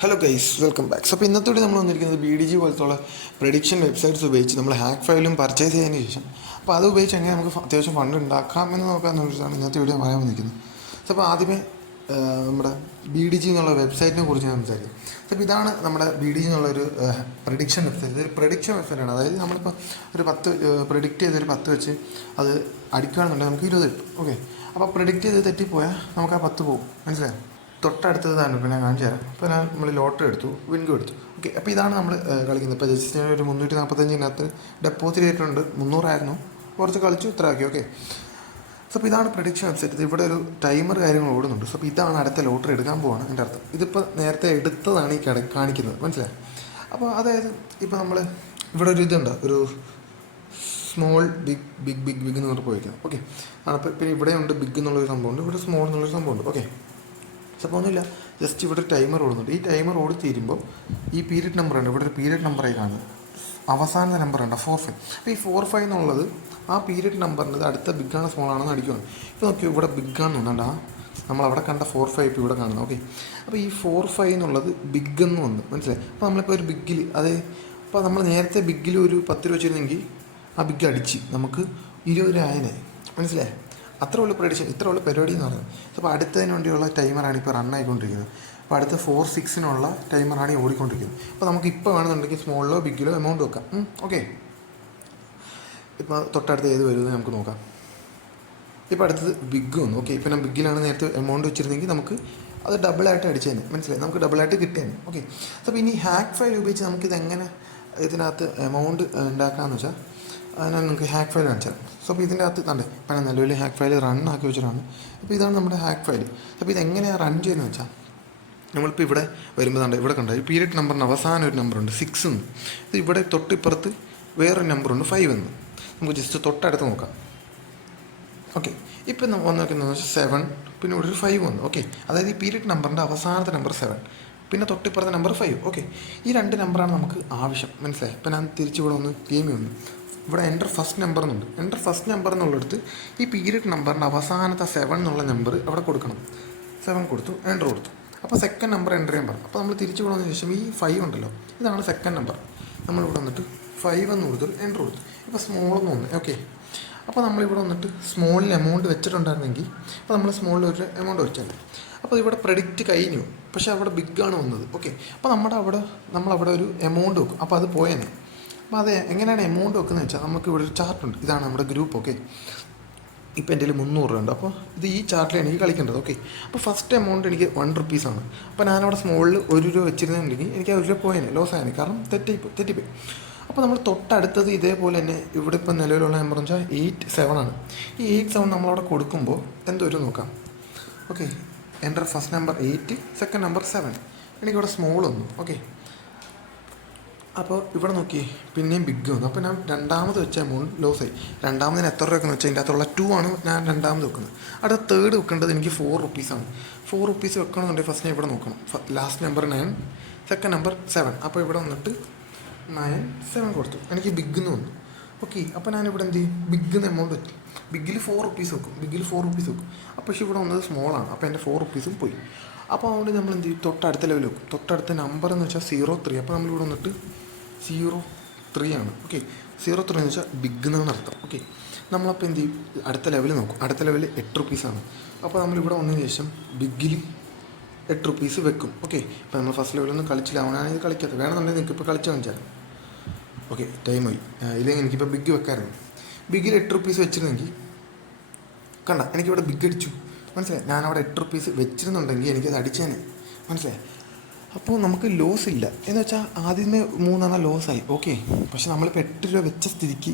Hello guys, welcome back. അപ്പോൾ ഇന്നത്തോടെ നമ്മൾ വന്നിരിക്കുന്നത് BDG പോലത്തുള്ള പ്രഡിക്ഷൻ വെബ്സൈറ്റ്സ് ഉപയോഗിച്ച് നമ്മൾ ഹാക്ക് ഫയലും പർച്ചേസ് ചെയ്തതിന് ശേഷം അപ്പോൾ അത് ഉപയോഗിച്ച് എങ്ങനെ നമുക്ക് അത്യാവശ്യം ഫണ്ട് ഉണ്ടാക്കാമെന്ന് നോക്കാമെന്നുള്ളതാണ് ഇന്നത്തെ വീഡിയോ പറയാൻ വന്നിരിക്കുന്നത്. അപ്പോൾ ആദ്യമേ നമ്മുടെ BDG എന്നുള്ള വെബ്സൈറ്റിനെ കുറിച്ച് ഞാൻ സംസാരിക്കും. അപ്പോൾ ഇതാണ് നമ്മുടെ BDG എന്നുള്ളൊരു പ്രഡിക്ഷൻ വെബ്സൈറ്റ്. ഇതൊരു പ്രഡിക്ഷൻ വെബ്സൈറ്റാണ്. അതായത് നമ്മളിപ്പോൾ ഒരു 10 പ്രെഡിക്റ്റ് ചെയ്തൊരു 10 വെച്ച് അത് അടിക്കുകയാണെന്നുണ്ടെങ്കിൽ നമുക്ക് 20 കിട്ടും. ഓക്കെ, അപ്പോൾ പ്രെഡിക്റ്റ് ചെയ്ത് തെറ്റിപ്പോയാൽ നമുക്ക് ആ 10 പോകും. മനസ്സിലായോ? തൊട്ടടുത്തതാണ്. ഇപ്പോൾ ഞാൻ കാണിച്ചു തരാം. ഇപ്പോൾ നമ്മൾ ലോട്ടറി എടുത്തു, വിൻഗോ എടുത്തു. ഓക്കെ, അപ്പോൾ ഇതാണ് നമ്മൾ കളിക്കുന്നത്. ഇപ്പോൾ ജസ്റ്റ് ഒരു 345 ഡെപ്പോസിറ്റ് ചെയ്തിട്ടുണ്ട്. 300 കുറച്ച് കളിച്ചു, ഇത്ര ആക്കി. ഓക്കെ, സോ അപ്പോൾ ഇതാണ് പ്രഡിക്ഷൻ വെബ്സൈറ്റ്. ഇവിടെ ഒരു ടൈമർ കാര്യങ്ങൾ ഓടുന്നുണ്ട്. സോ അപ്പോൾ ഇതാണ് അടുത്ത ലോട്ടറി എടുക്കാൻ പോവാണ് എൻ്റെ അർത്ഥം. ഇതിപ്പോൾ നേരത്തെ എടുത്തതാണ് ഈ കാണിക്കുന്നത്. മനസ്സിലായി? അപ്പോൾ അതായത് ഇപ്പോൾ നമ്മൾ ഇവിടെ ഒരു ഇതുണ്ട്, ഒരു small big big big big എന്ന് പറഞ്ഞ് പോയിരിക്കുന്നത്. ഓക്കെ, അപ്പോൾ പിന്നെ ഇവിടെ ഉണ്ട് ബിഗ് എന്നുള്ളൊരു സംഭവമുണ്ട്, ഇവിടെ സ്മോൾ എന്നുള്ളൊരു സംഭവമുണ്ട്. ഓക്കെ, അപ്പോൾ ഒന്നുമില്ല, ജസ്റ്റ് ഇവിടെ ഒരു ടൈമർ ഓടുന്നുണ്ട്. ഈ ടൈമർ ഓടി തീരുമ്പോൾ ഈ പീരിയഡ് നമ്പറുണ്ട്, ഇവിടെ ഒരു പീരിയഡ് നമ്പറായി കാണുന്നത്. അവസാനത്തെ നമ്പറുണ്ട് 45. അപ്പോൾ ഈ 45 എന്നുള്ളത് ആ പീരിയഡ് നമ്പറിൻ്റെ അടുത്ത ബിഗാണ് സ്മോൾ ആണെന്ന് അടിക്കുകയാണ്. ഇപ്പോൾ നോക്കിയോ, ഇവിടെ ബിഗാണെന്ന് തോന്നുന്നുണ്ട്. നമ്മളവിടെ കണ്ട 45 ഇപ്പോൾ ഇവിടെ കാണുന്നത്. ഓക്കെ, അപ്പോൾ ഈ 45 എന്നുള്ളത് ബിഗ് എന്ന് വന്നു. മനസ്സിലായി? അപ്പോൾ നമ്മളിപ്പോൾ ഒരു ബിഗിൽ അപ്പോൾ നമ്മൾ നേരത്തെ ബിഗിൽ ഒരു 10 രൂപ വെച്ചിരുന്നെങ്കിൽ ആ ബിഗ് അടിച്ച് നമുക്ക് 20 രൂപ ആയനെ. മനസ്സിലായി? അത്ര ഉള്ള പ്രഡിക്ഷൻ, ഇത്ര ഉള്ള പരിപാടി എന്ന് പറയുന്നത്. അപ്പോൾ അടുത്തതിന് വേണ്ടിയുള്ള ടൈമറാണ് ഇപ്പോൾ റൺ ആയിക്കൊണ്ടിരിക്കുന്നത്. അപ്പോൾ അടുത്ത 4-6 ടൈമറാണ് ഈ ഓടിക്കൊണ്ടിരിക്കുന്നത്. അപ്പോൾ നമുക്ക് ഇപ്പോൾ വേണമെന്നുണ്ടെങ്കിൽ സ്മോളിലോ ബിഗിലോ എമൗണ്ട് വെക്കാം. ഓക്കെ, ഇപ്പോൾ തൊട്ടടുത്ത് ഏത് വരുമെന്ന് നമുക്ക് നോക്കാം. ഇപ്പോൾ അടുത്തത് ബിഗ് വന്നു. ഓക്കെ, ഇപ്പോൾ ഞാൻ ബിഗിലാണ് നേരത്തെ എമൗണ്ട് വെച്ചിരുന്നെങ്കിൽ നമുക്ക് അത് ഡബിളായിട്ട് അടിച്ചു തന്നെ. മനസ്സിലായി? നമുക്ക് ഡബിളായിട്ട് കിട്ടിയേനെ. ഓക്കെ, അപ്പോൾ ഇനി ഹാക്ക് ഫയൽ ഉപയോഗിച്ച് നമുക്കിതെങ്ങനെ ഇതിനകത്ത് എമൗണ്ട് ഉണ്ടാക്കാമെന്ന് വെച്ചാൽ ഞാൻ നിങ്ങൾക്ക് ഹാക്ക് ഫയൽ കാണിച്ചു തരാം. സോ അപ്പോൾ ഇതിൻ്റെ അകത്ത് കണ്ടേ, ഇപ്പം ഞാൻ നിലവിൽ ഹാക്ക് ഫയൽ റൺ ആക്കി വെച്ചിട്ടാണ്. അപ്പോൾ ഇതാണ് നമ്മുടെ ഹാക്ക് ഫയൽ. അപ്പോൾ ഇതെങ്ങനെയാണ് റൺ ചെയ്യുന്നത് വെച്ചാൽ നമ്മളിപ്പോൾ ഇവിടെ വരുമ്പോൾ കണ്ടേ, ഇവിടെ കണ്ടോ ഈ പീരിയഡ് നമ്പറിന് അവസാനം ഒരു നമ്പറുണ്ട് 6 എന്ന്. ഇത് ഇവിടെ തൊട്ടിപ്പുറത്ത് വേറൊരു നമ്പറുണ്ട് 5 എന്ന്. നമുക്ക് ജസ്റ്റ് തൊട്ടടുത്ത് നോക്കാം. ഓക്കെ, ഇപ്പം വന്ന് നോക്കുന്നത് വെച്ചാൽ 7, പിന്നെ ഇവിടെ ഒരു 5 വന്നു. ഓക്കെ, അതായത് ഈ പീരിയഡ് നമ്പറിൻ്റെ അവസാനത്തെ നമ്പർ 7, പിന്നെ തൊട്ടിപ്പുറത്തെ നമ്പർ 5. ഓക്കെ, ഈ 2 നമ്പറാണ് നമുക്ക് ആവശ്യം. മനസ്സിലായി? ഇപ്പം ഞാൻ തിരിച്ചിവിടെ ഒന്ന് ഗെയിം വന്നു. ഇവിടെ എൻ്റർ ഫസ്റ്റ് നമ്പർ എന്നുണ്ട്. എൻ്റർ ഫസ്റ്റ് നമ്പർ എന്നുള്ളടുത്ത് ഈ പീരിയഡ് നമ്പറിൻ്റെ അവസാനത്തെ 7 എന്നുള്ള നമ്പർ അവിടെ കൊടുക്കണം. 7 കൊടുത്തു, എൻ്റർ കൊടുത്തു. അപ്പോൾ സെക്കൻഡ് നമ്പർ എൻ്റർ ചെയ്യാൻ പറഞ്ഞു. അപ്പോൾ നമ്മൾ തിരിച്ചു വിടുന്നതിന് ശേഷം ഈ 5 ഉണ്ടല്ലോ, ഇതാണ് സെക്കൻഡ് നമ്പർ. നമ്മളിവിടെ വന്നിട്ട് 5 എന്ന് കൊടുത്തു, എൻ്റർ കൊടുത്തു. ഇപ്പോൾ സ്മോൾ എന്ന് വന്നു. ഓക്കെ, അപ്പോൾ നമ്മളിവിടെ വന്നിട്ട് സ്മോളിൽ എമൗണ്ട് വെച്ചിട്ടുണ്ടായിരുന്നെങ്കിൽ അപ്പോൾ നമ്മൾ സ്മോളിൽ ഒരു എമൗണ്ട് വെച്ചാൽ അപ്പോൾ ഇവിടെ പ്രെഡിക്റ്റ് കഴിഞ്ഞു, പക്ഷേ അവിടെ ബിഗാണ് വന്നത്. ഓക്കെ, അപ്പോൾ നമ്മളവിടെ ഒരു എമൗണ്ട് വെക്കും. അപ്പോൾ അത് പോയേനെ. അപ്പോൾ അത് എങ്ങനെയാണ് എമൗണ്ട് വെക്കുന്നത് വെച്ചാൽ നമുക്ക് ഇവിടെ ഒരു ചാർട്ടുണ്ട്. ഇതാണ് നമ്മുടെ ഗ്രൂപ്പ്. ഓക്കെ, ഇപ്പോൾ എൻ്റെ 300 രൂപ ഉണ്ട്. അപ്പോൾ ഇത് ഈ ചാർട്ടിലാണ് എനിക്ക് കളിക്കേണ്ടത്. ഓക്കെ, അപ്പോൾ ഫസ്റ്റ് എമൗണ്ട് എനിക്ക് 1 റുപ്പീസാണ്. അപ്പോൾ ഞാനവിടെ സ്മോളിൽ 1 രൂപ വെച്ചിരുന്നുണ്ടെങ്കിൽ എനിക്ക് ആ 1 രൂപ പോയേനെ, ലോസ് ആയേനെ, കാരണം തെറ്റിപ്പോയി. അപ്പോൾ നമ്മൾ തൊട്ടടുത്തത് ഇതേപോലെ തന്നെ ഇവിടെ ഇപ്പോൾ നിലവിലുള്ള നമ്പർ എന്ന് വെച്ചാൽ 87 ആണ്. ഈ 87 നമ്മളവിടെ കൊടുക്കുമ്പോൾ എന്തോരും നോക്കാം. ഓക്കെ, എൻ്റെ ഫസ്റ്റ് നമ്പർ 8, സെക്കൻഡ് നമ്പർ 7. എനിക്കിവിടെ സ്മോൾ വന്നു. ഓക്കെ, അപ്പോൾ ഇവിടെ നോക്കി പിന്നെയും ബിഗ് വന്നു. അപ്പോൾ ഞാൻ രണ്ടാമത് വെച്ച എമൗണ്ട് ലോസ് ആയി. രണ്ടാമതിന് എത്ര രൂപ വെച്ചാൽ ഇതിൻ്റെ അകത്തുള്ള 2 ആണ് ഞാൻ രണ്ടാമത് വെക്കുന്നത്. അടുത്ത തേർഡ് വെക്കേണ്ടത് എനിക്ക് 4 റുപ്പീസാണ്. 4 റുപ്പീസ് വെക്കണമെന്നുണ്ടെങ്കിൽ ഫസ്റ്റ് ഞാൻ ഇവിടെ നോക്കണം. Last number 9, second number 7. അപ്പോൾ ഇവിടെ വന്നിട്ട് 9, 7 കൊടുത്തു. എനിക്ക് ബിഗ് എന്ന് വന്നു. ഓക്കെ, അപ്പോൾ ഞാനിവിടെ എന്ത് ചെയ്യും, ബിഗ് എന്ന് എമൗണ്ട് വെച്ചു. ബിഗിൽ 4 റുപ്പീസ് വെക്കും. അപ്പോൾ പക്ഷേ ഇവിടെ വന്നത് സ്മോളാണ്. അപ്പോൾ എൻ്റെ 4 റുപ്പീസും പോയി. അപ്പോൾ അതുകൊണ്ട് നമ്മൾ എന്ത് ചെയ്യും, തൊട്ടടുത്ത ലെവൽ വെക്കും. തൊട്ടടുത്ത നമ്പർ എന്ന് വെച്ചാൽ 03. അപ്പോൾ നമ്മളിവിടെ വന്നിട്ട് 03 ആണ്. ഓക്കെ, 03 എന്ന് വെച്ചാൽ ബിഗ് എന്നാണ് അർത്ഥം. ഓക്കെ, നമ്മളപ്പോൾ എന്ത് ചെയ്യും, അടുത്ത ലെവൽ നോക്കും. അടുത്ത ലെവൽ 8 റുപ്പീസാണ്. അപ്പോൾ നമ്മളിവിടെ വന്നതിന് ശേഷം ബിഗിൽ 8 റുപ്പീസ് വെക്കും. ഓക്കെ, ഇപ്പോൾ നമ്മൾ ഫസ്റ്റ് ലെവലൊന്നും കളിച്ചില്ല, അവനാണ് ഇത് കളിക്കാത്തത്. വേണമെന്നുണ്ടെങ്കിൽ നിങ്ങൾക്ക് ഇപ്പോൾ കളിച്ച് കാണിച്ചാൽ. ഓക്കെ, ടൈമായി. ഇല്ലെങ്കിൽ എനിക്കിപ്പോൾ ബിഗ് വെക്കാറുണ്ട്. ബിഗിൽ 8 റുപ്പീസ് വെച്ചിരുന്നെങ്കിൽ കണ്ട എനിക്കിവിടെ ബിഗ് അടിച്ചു. മനസ്സിലായി? ഞാനവിടെ 8 റുപ്പീസ് വെച്ചിരുന്നുണ്ടെങ്കിൽ എനിക്കത് അടിച്ചേനെ. മനസ്സിലായി? അപ്പോൾ നമുക്ക് ലോസ് ഇല്ല എന്ന് വെച്ചാൽ ആദ്യമേ 3 ലോസായി. ഓക്കെ, പക്ഷെ നമ്മളിപ്പോൾ 8 രൂപ വെച്ച സ്ഥിതിക്ക്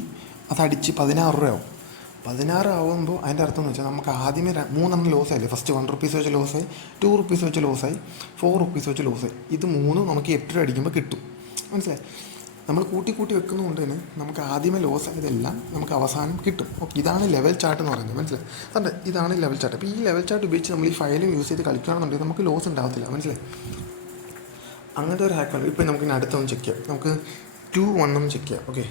അതടിച്ച് 16 രൂപയാവും. 16 ആവുമ്പോൾ അതിൻ്റെ അർത്ഥം എന്ന് വെച്ചാൽ നമുക്ക് ആദ്യമേ 3 ലോസായില്ലേ. ഫസ്റ്റ് 1 റുപ്പീസ് വെച്ച് ലോസായി, 2 റുപ്പീസ് വെച്ച് ലോസായി, 4 റുപ്പീസ് വെച്ച് ലോസായി. ഇത് 3 നമുക്ക് 8 രൂപ അടിക്കുമ്പോൾ കിട്ടും. മനസ്സിലായി? നമ്മൾ കൂട്ടി വെക്കുന്നതുകൊണ്ട് തന്നെ നമുക്ക് ആദ്യമേ ലോസ് ആയതെല്ലാം നമുക്ക് അവസാനം കിട്ടും. ഓക്കെ, ഇതാണ് ലെവൽ ചാർട്ട് എന്ന് പറയുന്നത്. മനസ്സിലായി? അതുകൊണ്ട് ഇതാണ് ലെവൽ ചാർട്ട്. അപ്പോൾ ഈ ലെവൽ ചാർട്ട് ഉപയോഗിച്ച് നമ്മൾ ഈ ഫയലും യൂസ് ചെയ്ത് കളിക്കുകയാണെന്നുണ്ടെങ്കിൽ നമുക്ക് ലോസ് ഉണ്ടാകത്തില്ല. മനസ്സിലായി? അങ്ങനത്തെ ഒരു ഹാക്കാണ്. ഇപ്പോൾ നമുക്ക് ഇനി അടുത്തൊന്ന് ചെക്ക് ചെയ്യാം. നമുക്ക് 2-1 ചെക്ക് ചെയ്യാം. ഓക്കെ,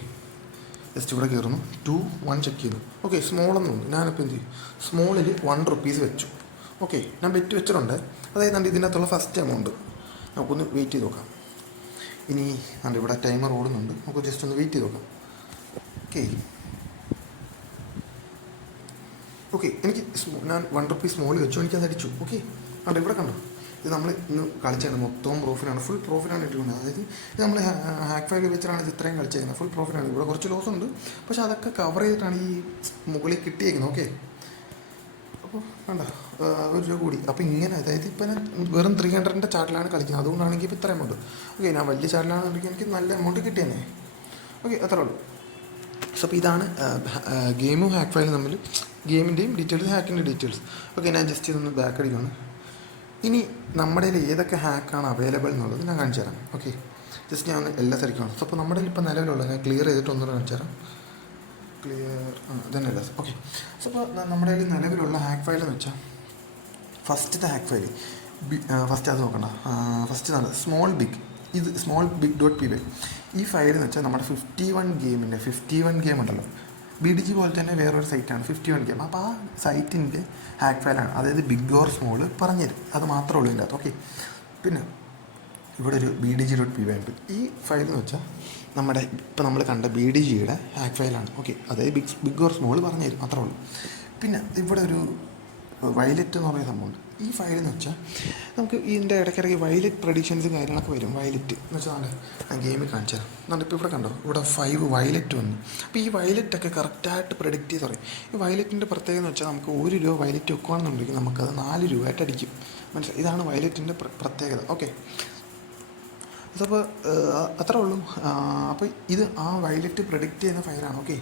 ജസ്റ്റ് ഇവിടെ കയറുന്നു, 2-1 ചെക്ക് ചെയ്യുന്നു. ഓക്കെ, സ്മോളെന്ന് തോന്നുന്നു. ഞാനിപ്പോൾ എന്ത് ചെയ്യും, സ്മോളിൽ 1 റുപ്പീസ് വെച്ചു. ഓക്കെ, ഞാൻ ബെറ്റ് വെച്ചിട്ടുണ്ട്. അതായത് ഇതിനകത്തുള്ള ഫസ്റ്റ് എമൗണ്ട് നമുക്കൊന്ന് വെയിറ്റ് ചെയ്ത് നോക്കാം. ഇനി നല്ല ഇവിടെ ടൈമർ ഓടുന്നുണ്ട്, നമുക്ക് ജസ്റ്റ് ഒന്ന് വെയിറ്റ് ചെയ്ത് നോക്കാം. ഓക്കെ ഓക്കെ എനിക്ക് ഞാൻ 1 റുപ്പീ സ്മോൾ വെച്ചു, എനിക്കത് അടിച്ചു. ഓക്കെ കണ്ടോ, ഇവിടെ കണ്ടോ, ഇത് നമ്മൾ ഇന്ന് കളിച്ചാണ് മൊത്തം പ്രോഫിറ്റാണ്, ഫുൾ പ്രോഫിറ്റാണ് ഇട്ടുകൊണ്ട്. അതായത് ഇത് നമ്മൾ ഹാക്ക് ഫയൽ വെച്ചിട്ടാണ് ഇത് ഇത്രയും കളിച്ചേക്കുന്നത്, ഫുൾ പ്രോഫിറ്റാണ്. ഇവിടെ കുറച്ച് ലോസ് ഉണ്ട്, പക്ഷേ അതൊക്കെ കവർ ചെയ്തിട്ടാണ് ഈ മുകളിൽ കിട്ടിയേക്കുന്നത്. ഓക്കെ അപ്പോൾ കണ്ടോ, 1 രൂപ കൂടി. അപ്പോൾ ഇങ്ങനെ, അതായത് ഇപ്പോൾ ഞാൻ വെറും 300ൻ്റെ ചാർട്ടിലാണ് കളിക്കുന്നത്, അതുകൊണ്ടാണെങ്കിൽ ഇപ്പോൾ ഇത്ര എമൗണ്ട്. ഓക്കെ ഞാൻ വലിയ ചാർട്ടിലാണെന്നുണ്ടെങ്കിൽ എനിക്ക് നല്ല എമൗണ്ട് കിട്ടിയെന്നേ. ഓക്കെ അത്രേ ഉള്ളൂ. സോ അപ്പോൾ ഇതാണ് ഗെയിമും ഹാക്ക് ഫയലും തമ്മിൽ, ഗെയിമിൻ്റെയും ഡീറ്റെയിൽസ് ഹാക്കിൻ്റെ ഡീറ്റെയിൽസ്. ഓക്കെ ഞാൻ ജസ്റ്റ് ഇതൊന്ന് ബാക്ക് അടിക്കുകയാണ്. ഇനി നമ്മുടെ കയ്യിൽ ഏതൊക്കെ ഹാക്കാണ് അവൈലബിൾ എന്നുള്ളത് ഞാൻ കാണിച്ചു തരാം. ഓക്കെ ജസ്റ്റ് ഞാൻ എല്ലാം തിരക്കുകയാണ്. സോ അപ്പോൾ നമ്മുടെ കയ്യിൽ ഇപ്പോൾ നിലവിലുള്ള ഞാൻ ക്ലിയർ ചെയ്തിട്ട് ഒന്നുകൂടെ കാണിച്ചു തരാം. ക്ലിയർ ഇതന്നെയല്ല. ഓക്കെ സോ അപ്പോൾ നമ്മുടെ കയ്യിൽ നിലവിലുള്ള ഹാക്ക് ഫയൽ എന്ന് വെച്ചാൽ ഫസ്റ്റത്തെ ഹാക്ക് ഫയൽ ഫസ്റ്റ് അത് നോക്കണ്ട. ഫസ്റ്റ് നല്ല സ്മോൾ ബിഗ്, ഇത് സ്മോൾ ബിഗ് .py. ഈ ഫയൽ എന്ന് വെച്ചാൽ നമ്മുടെ 51 ഗെയിം ഉണ്ടല്ലോ, BDG പോലെ തന്നെ വേറൊരു സൈറ്റാണ് 51 ഗെയിം. അപ്പോൾ ആ സൈറ്റിൻ്റെ ഹാക്ക് ഫയലാണ്, അതായത് ബിഗ് ഓർ സ്മോൾ പറഞ്ഞുതരും, അത് മാത്രമേ ഉള്ളൂ ഇതിൻ്റെ അകത്ത്. ഓക്കെ പിന്നെ ഇവിടെ ഒരു BDG.py ഉണ്ട്. ഈ ഫയൽ എന്ന് വെച്ചാൽ നമ്മുടെ ഇപ്പോൾ നമ്മൾ കണ്ട BDGയുടെ ഹാക്ക് ഫയലാണ്. ഓക്കെ അതായത് ബിഗ് ഓർ സ്മോൾ പറഞ്ഞുതരും, മാത്രമേ ഉള്ളൂ. പിന്നെ ഇവിടെ ഒരു വയലറ്റ് എന്ന് പറയുന്ന സംഭവമുണ്ട്. ഈ ഫയൽ എന്ന് വെച്ചാൽ നമുക്ക് ഇതിൻ്റെ ഇടയ്ക്കിടയ്ക്ക് വയലറ്റ് പ്രഡിക്ഷൻസും കാര്യങ്ങളൊക്കെ വരും. വയലറ്റ് എന്ന് വെച്ചാൽ ഞാൻ ഗെയിമിൽ കാണിച്ചു തരാം. എന്നാലും ഇപ്പോൾ ഇവിടെ കണ്ടോ, ഇവിടെ 5 വയലറ്റ് വന്നു. അപ്പോൾ ഈ വയലറ്റൊക്കെ കറക്റ്റായിട്ട് പ്രഡിക്റ്റ് ചെയ്ത് പറയും. ഈ വയലറ്റിൻ്റെ പ്രത്യേകത എന്ന് വെച്ചാൽ നമുക്ക് 1 രൂപ വയലറ്റ് വെക്കുകയാണെന്നുണ്ടെങ്കിൽ നമുക്കത് 4 രൂപയായിട്ട് അടിക്കും. മനസ്സിലായി, ഇതാണ് വയലറ്റിൻ്റെ പ്രത്യേകത. ഓക്കെ അതപ്പോൾ അത്രേ ഉള്ളൂ. അപ്പോൾ ഇത് ആ വയലറ്റ് പ്രഡിക്റ്റ് ചെയ്യുന്ന ഫയലാണ്. ഓക്കെ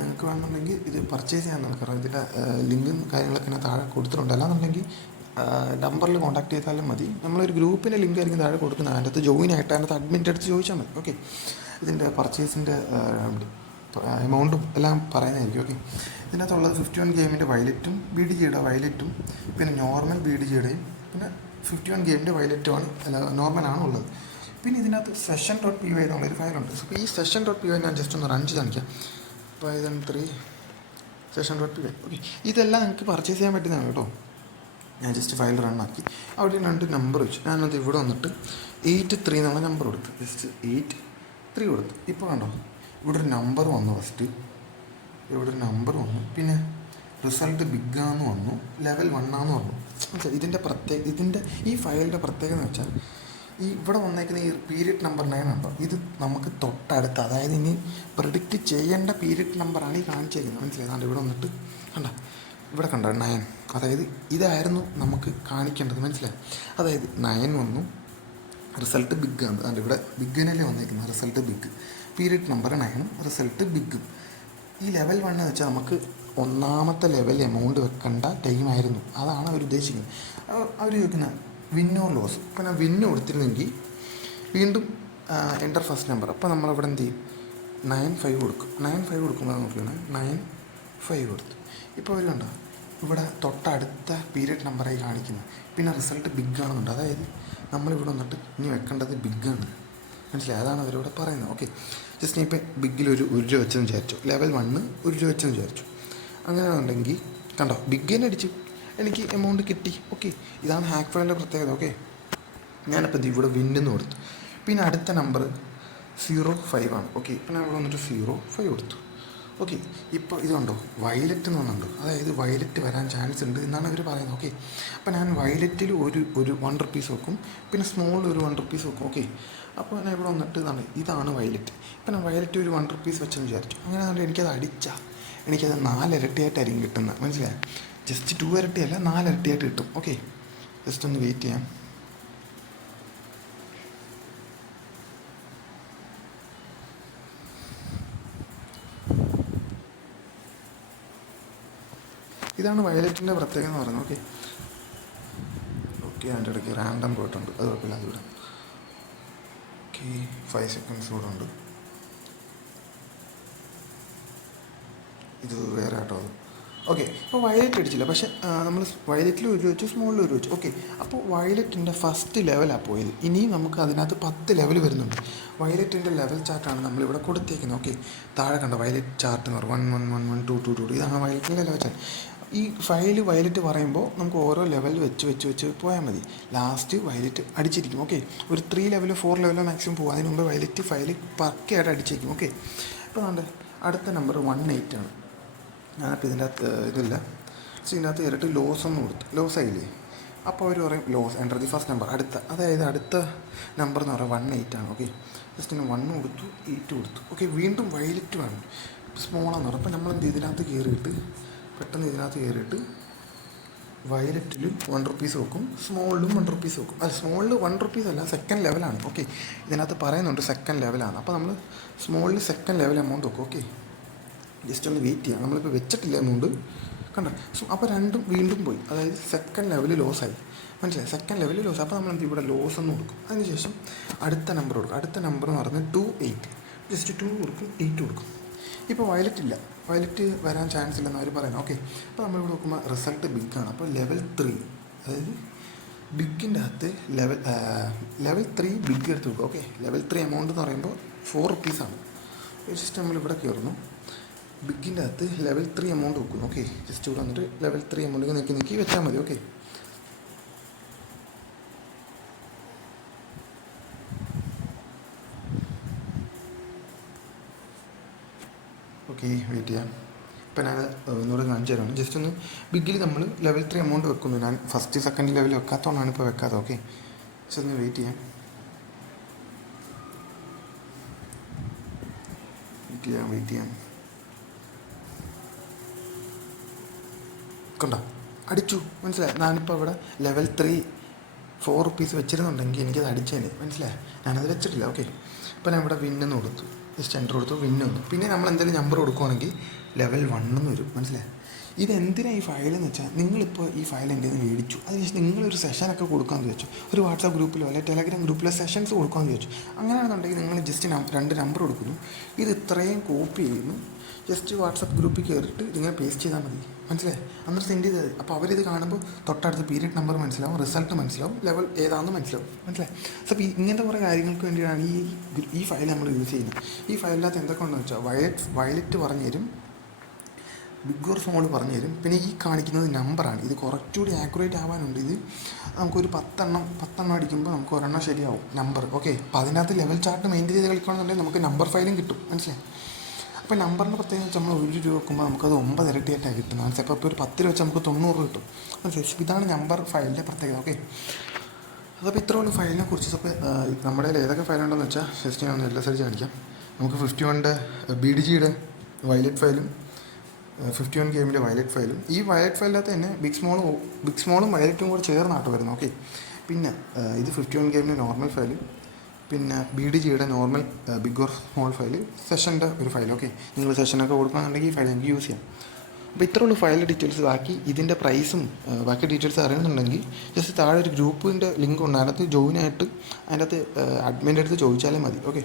നിങ്ങൾക്ക് വേണമെന്നുണ്ടെങ്കിൽ ഇത് പർച്ചേസ് ചെയ്യാൻ നോക്കാം. ഇതിൻ്റെ ലിങ്കും കാര്യങ്ങളൊക്കെ ഞാൻ താഴെ കൊടുത്തിട്ടുണ്ട്. അല്ലാന്നുണ്ടെങ്കിൽ നമ്പറിൽ കോൺടാക്ട് ചെയ്താലും മതി. നമ്മളൊരു ഗ്രൂപ്പിൻ്റെ ലിങ്ക് ആയിരിക്കും താഴെ കൊടുക്കുന്നത്, അതിൻ്റെ അകത്ത് ജോയിൻ ആയിട്ട് അതിൻ്റെ അഡ്മിൻ്റെ അടുത്ത് ചോദിച്ചാൽ മതി. ഓക്കെ ഇതിൻ്റെ പർച്ചേസിൻ്റെ എമൗണ്ടും എല്ലാം പറയുന്നതായിരിക്കും. ഓക്കെ ഇതിനകത്തുള്ളത് 51 ഗെയിമിൻ്റെ വയലറ്റും BDGയുടെ വയലറ്റും പിന്നെ നോർമൽ BDGയുടെയും പിന്നെ 51 ഗെയിമിൻ്റെ വയലറ്റുമാണ്, അല്ല നോർമലാണ് ഉള്ളത്. പിന്നെ ഇതിനകത്ത് session.py എന്നുള്ളൊരു ഫയലുണ്ട്. അപ്പോൾ ഈ session.py ഞാൻ ജസ്റ്റ് ഒന്ന് റൺ ചെയ്ത് കാണിക്കാം. Python 3 session.py. ഓക്കെ ഇതെല്ലാം നിങ്ങൾക്ക് പർച്ചേസ് ചെയ്യാൻ പറ്റുന്നതാണ് കേട്ടോ. ഞാൻ ജസ്റ്റ് ഫയൽ റണ്ണാക്കി അവിടെ 2 നമ്പർ വെച്ചു. ഞാനത് ഇവിടെ വന്നിട്ട് 83 എന്നുള്ള നമ്പർ കൊടുത്തു, ജസ്റ്റ് 83 കൊടുത്തു. ഇപ്പോൾ കണ്ടോ ഇവിടെ ഒരു നമ്പർ വന്നു, ഫസ്റ്റ് ഇവിടെ ഒരു നമ്പർ വന്നു, പിന്നെ റിസൾട്ട് ബിഗാന്ന് വന്നു, ലെവൽ 1 ആണെന്ന് പറഞ്ഞു. ഇതിൻ്റെ ഈ ഫയലിൻ്റെ പ്രത്യേകത എന്ന് വെച്ചാൽ ഈ ഇവിടെ വന്നേക്കുന്ന ഈ പീരിയഡ് നമ്പർ 9 ഉണ്ടോ, ഇത് നമുക്ക് തൊട്ടടുത്ത്, അതായത് ഇനി പ്രിഡിക്റ്റ് ചെയ്യേണ്ട പീരിയഡ് നമ്പറാണ് ഈ കാണിച്ചേക്കുന്നത്. മനസ്സിലായി, ഇവിടെ വന്നിട്ട് കണ്ട, ഇവിടെ കണ്ടോ 9, അതായത് ഇതായിരുന്നു നമുക്ക് കാണിക്കേണ്ടത്. മനസ്സിലായി, അതായത് 9 വന്നു, റിസൾട്ട് ബിഗ് ആണ്. അതുകൊണ്ട് ഇവിടെ ബിഗിനല്ലേ വന്നേക്കുന്നത്, റിസൾട്ട് ബിഗ്, പീരിയഡ് നമ്പർ 9ഉം റിസൾട്ട് ബിഗും. ഈ ലെവൽ 1 എന്ന് വെച്ചാൽ നമുക്ക് ഒന്നാമത്തെ ലെവൽ എമൗണ്ട് വെക്കേണ്ട ടൈമായിരുന്നു, അതാണ് അവർ ഉദ്ദേശിക്കുന്നത്. അവർ ചോദിക്കുന്ന വിൻ ഓർ ലോസ്. ഇപ്പോൾ ഞാൻ വിന്ന് കൊടുത്തിരുന്നെങ്കിൽ വീണ്ടും എൻ്റർ ഫസ്റ്റ് നമ്പർ. അപ്പോൾ നമ്മളിവിടെ എന്ത് ചെയ്യും, 95 കൊടുക്കും. 95 കൊടുക്കുമ്പോൾ നോക്കുകയാണ് 95 കൊടുത്തു. ഇപ്പോൾ അവർ കണ്ടോ ഇവിടെ തൊട്ടടുത്ത പീരിയഡ് നമ്പറായി കാണിക്കുന്നത്. പിന്നെ റിസൾട്ട് ബിഗ് ആണെന്നുണ്ട്, അതായത് നമ്മളിവിടെ വന്നിട്ട് ഇനി വെക്കേണ്ടത് ബിഗാണ്. മനസ്സിലായി, അതാണ് അവരിവിടെ പറയുന്നത്. ഓക്കെ ജസ്റ്റ് ഞാൻ ഇപ്പോൾ ബിഗിൽ ഒരു രൂപ വെച്ചെന്ന് വിചാരിച്ചു, ലെവൽ 1 1 രൂപ വെച്ചെന്ന് വിചാരിച്ചു. അങ്ങനെയാണെന്നുണ്ടെങ്കിൽ കണ്ടോ ബിഗിനെ അടിച്ചു, എനിക്ക് എമൗണ്ട് കിട്ടി. ഓക്കെ ഇതാണ് ഹാക്ക് ഫയലിൻ്റെ പ്രത്യേകത. ഓക്കെ ഞാനിപ്പോൾ ഇത് ഇവിടെ വിന്നെന്ന് കൊടുത്തു. പിന്നെ അടുത്ത നമ്പർ 05 ആണ്. ഓക്കെ ഇപ്പം ഞാൻ ഇവിടെ വന്നിട്ട് 05 കൊടുത്തു. ഓക്കെ ഇപ്പോൾ ഇത് കണ്ടോ വയലറ്റ് എന്ന് പറഞ്ഞുണ്ടോ, അതായത് വയലറ്റ് വരാൻ ചാൻസ് ഉണ്ട് എന്നാണ് അവർ പറയുന്നത്. ഓക്കെ അപ്പോൾ ഞാൻ വയലറ്റിൽ ഒരു 1 റുപ്പീസ് വെക്കും, പിന്നെ സ്മോളിൽ ഒരു 1 റുപ്പീസ് വെക്കും. ഓക്കെ അപ്പോൾ ഞാൻ ഇവിടെ വന്നിട്ട് ഇതാണ് വയലറ്റ്. ഇപ്പം ഞാൻ വയലറ്റ് ഒരു 1 റുപ്പീസ് വെച്ചെന്ന് വിചാരിച്ചു. അങ്ങനെ എനിക്കത് അടിച്ചാൽ എനിക്കത് 4 ഇരട്ടിയായിട്ടായിരിക്കും കിട്ടുന്നത്. മനസ്സിലായി, ജസ്റ്റ് 2 ഇരട്ടിയല്ല 4 ഇരട്ടിയായിട്ട് കിട്ടും. ഓക്കെ ജസ്റ്റ് ഒന്ന് വെയിറ്റ് ചെയ്യാം. ഇതാണ് വയലറ്റിൻ്റെ പ്രത്യേകത എന്ന് പറയുന്നത്. ഓക്കെ ഓക്കെ അതിൻ്റെ ഇടയ്ക്ക് റാൻഡം പോയിട്ടുണ്ട്, അത് കുഴപ്പമില്ല, അത് വിടാം. ഓക്കെ 5 സെക്കൻഡ്സ് കൂടെ ഉണ്ട്. ഇത് വേറെ ആട്ടോ അത്. ഓക്കെ അപ്പോൾ വയലറ്റ് അടിച്ചില്ല, പക്ഷേ നമ്മൾ വയലറ്റിൽ 1 വെച്ചു, സ്മോളിൽ 1 വെച്ചു. ഓക്കെ അപ്പോൾ വയലറ്റിൻ്റെ ഫസ്റ്റ് ലെവലാണ് പോയത്. ഇനിയും നമുക്ക് അതിനകത്ത് 10 ലെവൽ വരുന്നുണ്ട്. വയലറ്റിൻ്റെ ലെവൽ ചാർട്ടാണ് നമ്മളിവിടെ കൊടുത്തേക്കുന്നത്. ഓക്കെ താഴെ കണ്ട വയലറ്റ് ചാർട്ട് എന്ന് പറയും 1 1 1 1 2 2 2, ഇതാണ് വയലറ്റിൻ്റെ ലെവൽ ചാർട്ട്. ഈ ഫയൽ വയലറ്റ് പറയുമ്പോൾ നമുക്ക് ഓരോ ലെവൽ വെച്ച് പോയാൽ മതി. Last violet അടിച്ചിരിക്കും. ഓക്കെ, ഒരു 3 ലെവലോ 4 ലെവലോ മാക്സിമം പോകും. അതിന് മുമ്പ് വയലറ്റ് ഫയൽ പക്കയായിട്ട് അടിച്ചിരിക്കും. ഓക്കെ, ഇപ്പോൾ നമ്മുടെ അടുത്ത നമ്പർ 18 ആണ്. ഞാനിപ്പോൾ ഇതിൻ്റെ അകത്ത് ഇതില്ല, പക്ഷേ ഇതിൻ്റെ അകത്ത് കയറിയിട്ട് ലോസ് ഒന്ന് കൊടുത്തു. ലോസ് ആയില്ലേ? അപ്പോൾ അവർ പറയും ലോസ് എൻ്റർ ദി ഫസ്റ്റ് നമ്പർ. അടുത്ത നമ്പർ എന്ന് പറയുന്നത് 18 ആണ്. ഓക്കെ, ജസ്റ്റ് ഞാൻ 1 കൊടുത്തു, 8 കൊടുത്തു. ഓക്കെ, വീണ്ടും വയലറ്റ് വേണം, സ്മോളാന്ന് പറയും. അപ്പോൾ നമ്മൾ ഇതിനകത്ത് കയറിയിട്ട് വയലറ്റിൽ 1 റുപ്പീസ് വെക്കും, സ്മോളിലും 1 റുപ്പീസ് വെക്കും. അത് സ്മോളിൽ 1 റുപ്പീസ് അല്ല, സെക്കൻഡ് ലെവലാണ്. ഓക്കെ, ഇതിനകത്ത് പറയുന്നുണ്ട് സെക്കൻഡ് ലെവലാണ്. അപ്പോൾ നമ്മൾ സ്മോളിൽ സെക്കൻഡ് ലെവൽ എമൗണ്ട് വെക്കും. ഓക്കെ, ജസ്റ്റ് ഒന്ന് വെയിറ്റ് ചെയ്യാം. നമ്മളിപ്പോൾ വെച്ചിട്ടില്ല എമൗണ്ട്, കണ്ടോ? അപ്പോൾ രണ്ടും വീണ്ടും പോയി, അതായത് സെക്കൻഡ് ലെവൽ ലോസായി. മനസ്സിലായി? Second level loss. അപ്പോൾ നമ്മൾ എന്ത് ഇവിടെ ലോസ് ഒന്ന് കൊടുക്കും. അതിനുശേഷം അടുത്ത നമ്പർ കൊടുക്കും. അടുത്ത നമ്പർ എന്ന് പറയുന്നത് 28. ജസ്റ്റ് 2 കൊടുക്കും, 8 കൊടുക്കും. ഇപ്പോൾ വയലറ്റ് വരാൻ ചാൻസ് ഇല്ലെന്ന് അവർ പറയുന്നത്. ഓക്കെ, അപ്പോൾ നമ്മളിവിടെ നോക്കുമ്പോൾ റിസൾട്ട് ബിഗാണ്. അപ്പോൾ ലെവൽ 3, അതായത് ബിഗിൻ്റെ അകത്ത് ലെവൽ 3 ബിഗ് എടുത്ത് വെക്കും. ഓക്കെ, ലെവൽ 3 എമൗണ്ട് എന്ന് പറയുമ്പോൾ 4 റുപ്പീസാണ്. ജസ്റ്റ് നമ്മളിവിടെ കയറുന്നു, ബിഗിൻ്റെ അകത്ത് ലെവൽ 3 എമൗണ്ട് വെക്കുന്നു. ഓക്കെ, ജസ്റ്റ് ഇവിടെ വന്നിട്ട് ലെവൽ 3 എമൗണ്ട് നീക്കി വെച്ചാൽ മതി. ഓക്കെ, വെയിറ്റ് ചെയ്യാം. ഇപ്പം ഞാൻ ഒന്നുകൂടെ കാണിച്ചു തരാണ്. ജസ്റ്റ് ഒന്ന് ബിഗിൽ നമ്മൾ ലെവൽ 3 എമൗണ്ട് വെക്കുന്നു. ഞാൻ ഫസ്റ്റ് സെക്കൻഡ് ലെവൽ വെക്കാത്തതുകൊണ്ടാണ് ഇപ്പോൾ വെക്കാത്തത്. ഓക്കെ, ജസ്റ്റ് ഒന്ന് വെയിറ്റ് ചെയ്യാം. കണ്ടോ, അടിച്ചു. മനസ്സിലായി? ഞാനിപ്പോൾ ഇവിടെ ലെവൽ 3 4 റുപ്പീസ് വെച്ചിരുന്നുണ്ടെങ്കിൽ എനിക്കത് അടിച്ചേനെ. മനസ്സിലായി? ഞാനത് വെച്ചിട്ടില്ല. ഓക്കെ, ഇപ്പോൾ ഞാൻ ഇവിടെ വിന്നെന്ന് കൊടുത്തു, ജസ്റ്റ് എൻ്റർ കൊടുത്തു, വിന്ന് വന്നു. പിന്നെ നമ്മൾ എന്തെങ്കിലും നമ്പർ കൊടുക്കുകയാണെങ്കിൽ ലെവൽ 1 എന്ന് വരും. മനസ്സിലായി? ഇതെന്തിനാണ് ഈ ഫയലെന്ന് വെച്ചാൽ, നിങ്ങളിപ്പോൾ ഈ ഫയൽ എൻ്റെ നിന്ന് മേടിച്ചു, അതിനുശേഷം നിങ്ങളൊരു സെഷനൊക്കെ കൊടുക്കാമെന്ന് ചോദിച്ചു, ഒരു വാട്സാപ്പ് ഗ്രൂപ്പിലോ അല്ലെങ്കിൽ ടെലഗ്രാം ഗ്രൂപ്പിലോ സെഷൻസ് കൊടുക്കാമെന്ന് ചോദിച്ചു. അങ്ങനെയാണെന്നുണ്ടെങ്കിൽ നിങ്ങൾ ജസ്റ്റ് 2 നമ്പർ കൊടുക്കുന്നു, ഇത് ഇത്രയും കോപ്പി ചെയ്യുന്നു, ജസ്റ്റ് വാട്സാപ്പ് ഗ്രൂപ്പിൽ കയറിയിട്ട് ഇതിങ്ങനെ പേസ്റ്റ് ചെയ്താൽ മതി. മനസ്സിലായി? അന്നേരം സെൻഡ് ചെയ്താൽ മതി. അപ്പോൾ അവരിത് കാണുമ്പോൾ തൊട്ടടുത്ത് പീരിയഡ് നമ്പർ മനസ്സിലാവും, റിസൾട്ട് മനസ്സിലാവും, ലെവൽ ഏതാണെന്ന് മനസ്സിലാവും. മനസ്സിലായി? സോ അപ്പോൾ ഇങ്ങനത്തെ കുറേ കാര്യങ്ങൾക്ക് വേണ്ടിയാണ് ഈ ഫയൽ നമ്മൾ യൂസ് ചെയ്യുന്നത്. ഈ ഫയലിനകത്ത് എന്തൊക്കെ ഉണ്ടെന്ന് വെച്ചാൽ വയലറ്റ് പറഞ്ഞു തരും, ബിഗ് ഓർ സ്മോൾ പറഞ്ഞു തരും. പിന്നെ ഈ കാണിക്കുന്നത് നമ്പറാണ്. ഇത് കുറച്ചുകൂടി ആക്യുറേറ്റ് ആവാനുണ്ട്. ഇത് നമുക്കൊരു 10 അടിക്കുമ്പോൾ നമുക്ക് ഒരെണ്ണം ശരിയാവും നമ്പർ. ഓക്കെ, അപ്പോൾ അതിനകത്ത് ലെവൽ ചാർട്ട് മെയിൻറ്റെയിൻ ചെയ്ത് കളിക്കുകയാണെന്നുണ്ടെങ്കിൽ നമുക്ക് നമ്പർ ഫയലും കിട്ടും. മനസ്സിലായി? അപ്പോൾ നമ്പറിൻ്റെ പ്രത്യേകത വെച്ചാൽ നമ്മൾ 1 രൂപ വെക്കുമ്പോൾ നമുക്കത് 9 ഇരട്ടിയായിട്ടാണ് കിട്ടുന്നത്. മനസ്സിലായി? അപ്പോൾ ഒരു 10 രൂപ വെച്ചാൽ നമുക്ക് 90 കിട്ടും. മനസ്സിലായി? ഇതാണ് നമ്പർ ഫയലിൻ്റെ പ്രത്യേകത. ഓക്കെ, അതപ്പോൾ ഇത്രയുള്ള ഫയലിനെ കുറിച്ച്. അപ്പോൾ നമ്മുടെ ഏതൊക്കെ ഫയലുണ്ടെന്ന് വെച്ചാൽ ജസ്റ്റ് ഞാൻ ഒന്ന് എല്ലാ സൈഡ് കാണിക്കാം. നമുക്ക് 51 BDGയുടെ വയലറ്റ് ഫയലും 51 ഗെയിമിൻ്റെ വയലറ്റ് ഫയലും. ഈ വയലറ്റ് ഫയലിനകത്ത് തന്നെ ബിഗ് സ്മോളും വയലറ്റും കൂടെ ചേർന്നാട്ട് വരുന്നത്. ഓക്കെ, പിന്നെ ഇത് 51 ഗെയിമിൻ്റെ നോർമൽ ഫയലും, പിന്നെ BDGയുടെ normal big or small file, സെഷൻ്റെ ഒരു ഫയൽ. ഓക്കെ, നിങ്ങൾ സെഷനൊക്കെ കൊടുക്കുകയാണെന്നുണ്ടെങ്കിൽ ഈ ഫയൽ നിങ്ങൾക്ക് യൂസ് ചെയ്യാം. അപ്പോൾ ഇത്രയുള്ള ഫയൽ ഡീറ്റെയിൽസ്. ബാക്കി ഇതിൻ്റെ പ്രൈസും ബാക്കി ഡീറ്റെയിൽസ് അറിയണമെന്നുണ്ടെങ്കിൽ ജസ്റ്റ് താഴെ ഒരു ഗ്രൂപ്പിൻ്റെ ലിങ്ക് ഉണ്ട്, അതിനകത്ത് ജോയിൻ ആയിട്ട് അതിൻ്റെ അകത്ത് അഡ്മിൻ്റെ അടുത്ത് ചോദിച്ചാലേ മതി. ഓക്കെ.